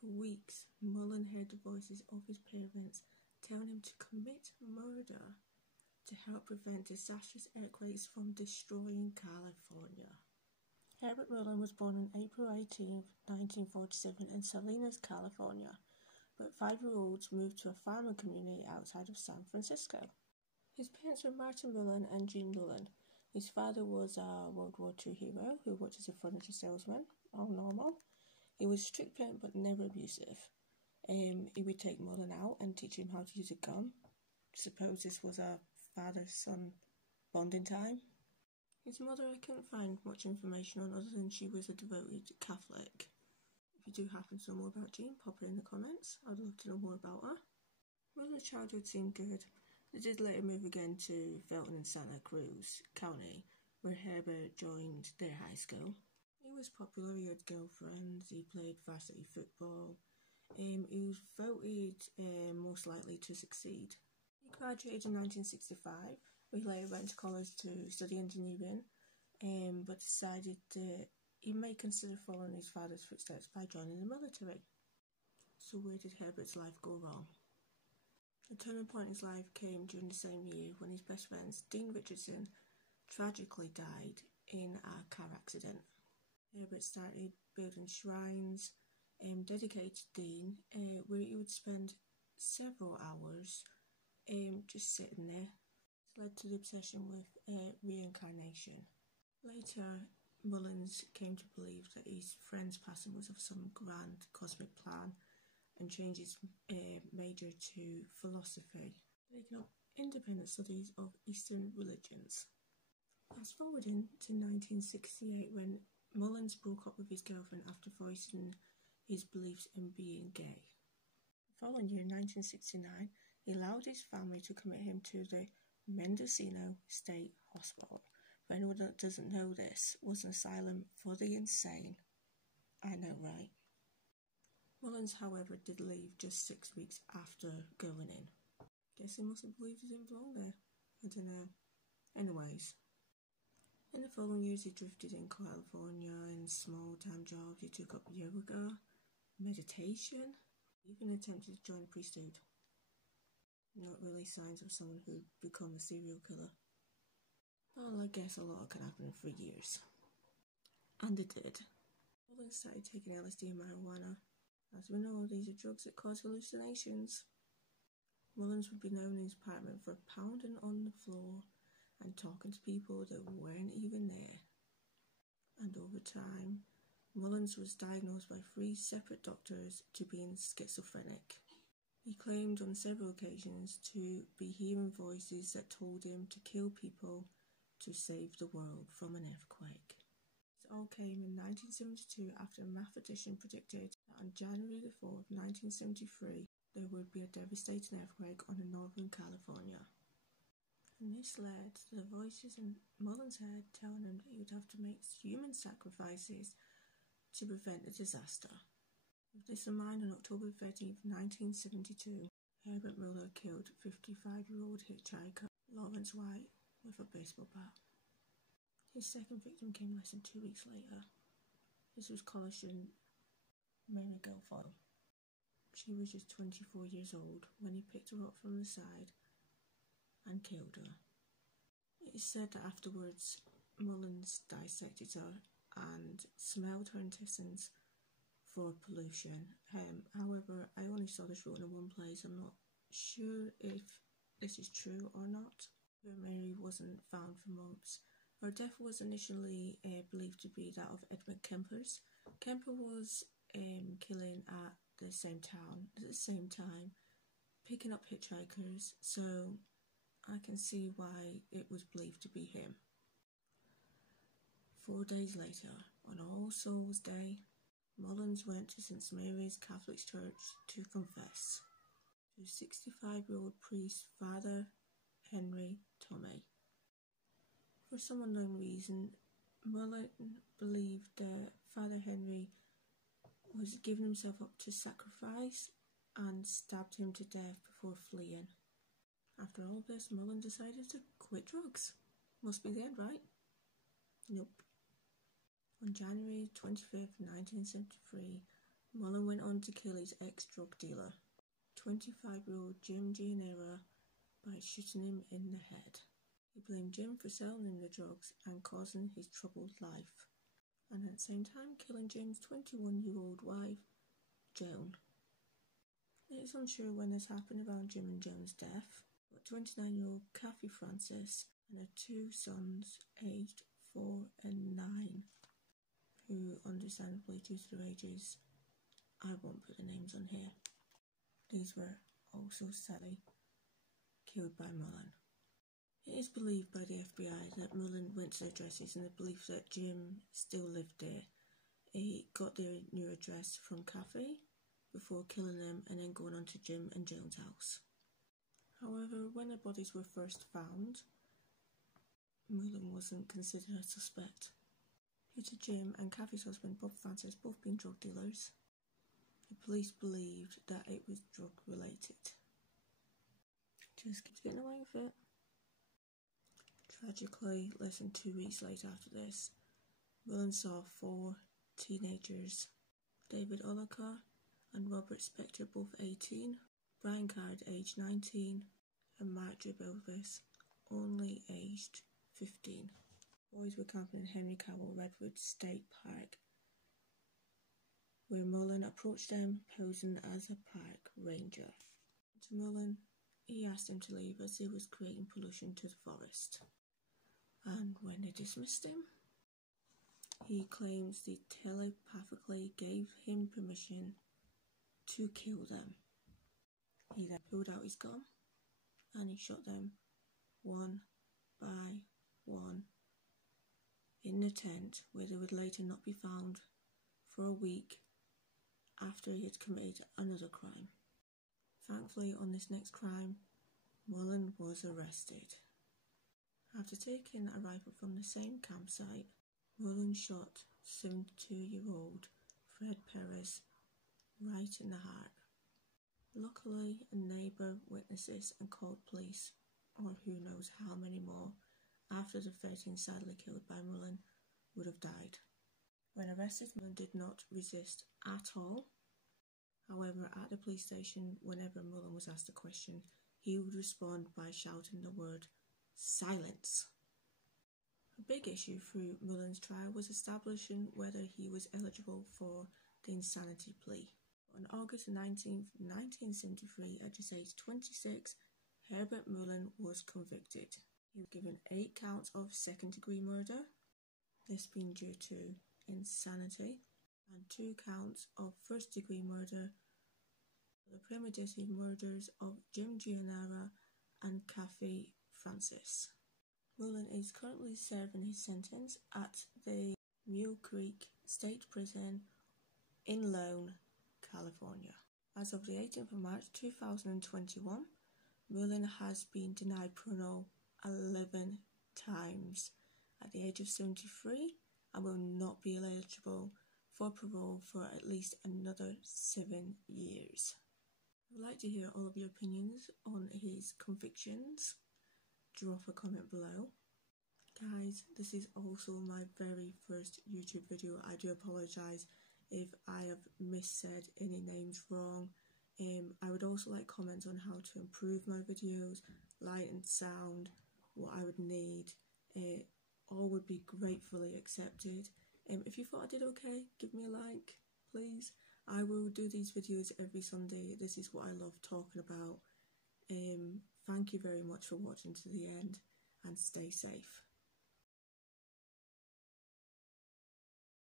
For weeks, Mullin heard the voices of his parents telling him to commit murder to help prevent disastrous earthquakes from destroying California. Herbert Mullin was born on April 18, 1947 in Salinas, California, but 5-year-olds moved to a farming community outside of San Francisco. His parents were Martin Mullin and Jean Mullin. His father was a World War II hero who worked as a furniture salesman, all normal. He was a strict parent but never abusive. He would take Mullin out and teach him how to use a gun. Suppose this was a father-son bonding time. His mother, I couldn't find much information on other than she was a devoted Catholic. If you do happen to know more about Jean, pop it in the comments. I'd love to know more about her. Mullin's childhood seemed good. They did later move again to Felton in Santa Cruz County, where Herbert joined their high school. He was popular, he had girlfriends, he played varsity football. He was voted most likely to succeed. He graduated in 1965. He later went to college to study engineering, but decided that he may consider following his father's footsteps by joining the military. So where did Herbert's life go wrong? A turning point in his life came during the same year when his best friend, Dean Richardson, tragically died in a car accident. Herbert started building shrines dedicated to Dean, where he would spend several hours just sitting there. This led to the obsession with reincarnation. Later, Mullins came to believe that his friend's passing was of some grand cosmic plan and changed his major to philosophy, taking up independent studies of Eastern religions. Fast forwarding to 1968 when Mullins broke up with his girlfriend after voicing his beliefs in being gay. The following year, 1969, he allowed his family to commit him to the Mendocino State Hospital. For anyone that doesn't know, this was an asylum for the insane. I know, right? Mullins, however, did leave just 6 weeks after going in. Guess he must have believed he didn't belong there. I don't know. Anyways, in the following years he drifted in California in small-time jobs. He took up yoga, meditation, even attempted to join the priesthood. Not really signs of someone who'd become a serial killer. Well, I guess a lot can happen in 3 years. And it did. Mullins started taking LSD and marijuana. As we know, these are drugs that cause hallucinations. Mullins would be known in his apartment for pounding on the floor and talking to people that weren't even there. And over time, Mullins was diagnosed by 3 separate doctors to being schizophrenic. He claimed on several occasions to be hearing voices that told him to kill people to save the world from an earthquake. This all came in 1972 after a mathematician predicted that on January the 4th, 1973, there would be a devastating earthquake on northern California. And this led to the voices in Mullins' head telling him that he would have to make human sacrifices to prevent the disaster. With this in mind, on October 13th, 1972, Herbert Mullin killed 55-year-old hitchhiker Lawrence White with a baseball bat. His second victim came less than 2 weeks later. This was Collishan Mary Guilfoyle. She was just 24 years old when he picked her up from the side and killed her. It is said that afterwards Mullins dissected her and smelled her intestines for pollution. However, I only saw this written in one place. I'm not sure if this is true or not. But Mary wasn't found for months. Her death was initially believed to be that of Edmund Kemper's. Kemper was killing at the same time, picking up hitchhikers, so I can see why it was believed to be him. 4 days later, on All Souls Day, Mullins went to St. Mary's Catholic Church to confess to 65-year-old priest Father Henry Tomei. For some unknown reason, Mullin believed that Father Henry was giving himself up to sacrifice and stabbed him to death before fleeing. After all this, Mullin decided to quit drugs. Must be the end, right? Nope. On January 25th, 1973, Mullin went on to kill his ex-drug dealer, 25-year-old Jim Gianera, by shooting him in the head. He blamed Jim for selling him the drugs and causing his troubled life, and at the same time killing Jim's 21-year-old wife, Joan. It is unsure when this happened around Jim and Joan's death, but 29-year-old Kathy Francis and her two sons, aged 4 and 9, who understandably due to their ages, I won't put the names on here. These were also sadly killed by Mullin. It is believed by the FBI that Mullin went to the addresses in the belief that Jim still lived there. He got their new address from Kathy before killing them and then going on to Jim and Joan's house. However, when the bodies were first found, Mullin wasn't considered a suspect. Due to Jim and Kathy's husband, Bob Francis, both being drug dealers, the police believed that it was drug related. Just keeps getting away with it. Tragically, less than 2 weeks later after this, Mullin saw 4 teenagers, David Olakar and Robert Spector, both 18, Brian Card, aged 19, and Mark Dribelvis, only aged 15. Boys were camping in Henry Cowell Redwood State Park, where Mullin approached them posing as a park ranger. To Mullin, he asked them to leave as he was creating pollution to the forest. And when they dismissed him, he claims they telepathically gave him permission to kill them. He then pulled out his gun and he shot them one by one in the tent, where they would later not be found for a week after he had committed another crime. Thankfully, on this next crime, Mullin was arrested. After taking a rifle from the same campsite, Mullin shot 72-year-old Fred Perez right in the heart. Luckily, a neighbour witnessed this and called police, or who knows how many more, after the 13 sadly killed by Mullin would have died. When arrested, Mullin did not resist at all. However, at the police station, whenever Mullin was asked a question, he would respond by shouting the word, "Silence!" A big issue through Mullin's trial was establishing whether he was eligible for the insanity plea. On August 19, 1973, at just age 26, Herbert Mullin was convicted. He was given 8 counts of second-degree murder, this being due to insanity, and 2 counts of first-degree murder, the premeditated murders of Jim Gianera and Kathy Francis. Mullin is currently serving his sentence at the Mule Creek State Prison in Lone, California. As of the 18th of March 2021, Mullin has been denied parole 11 times at the age of 73 and will not be eligible for parole for at least another 7 years. I would like to hear all of your opinions on his convictions. Drop a comment below. Guys, this is also my very first YouTube video. I do apologise if I have missaid any names wrong. I would also like comments on how to improve my videos, light and sound, what I would need. All would be gratefully accepted. If you thought I did okay, give me a like, please. I will do these videos every Sunday. This is what I love talking about. Thank you very much for watching to the end, and stay safe.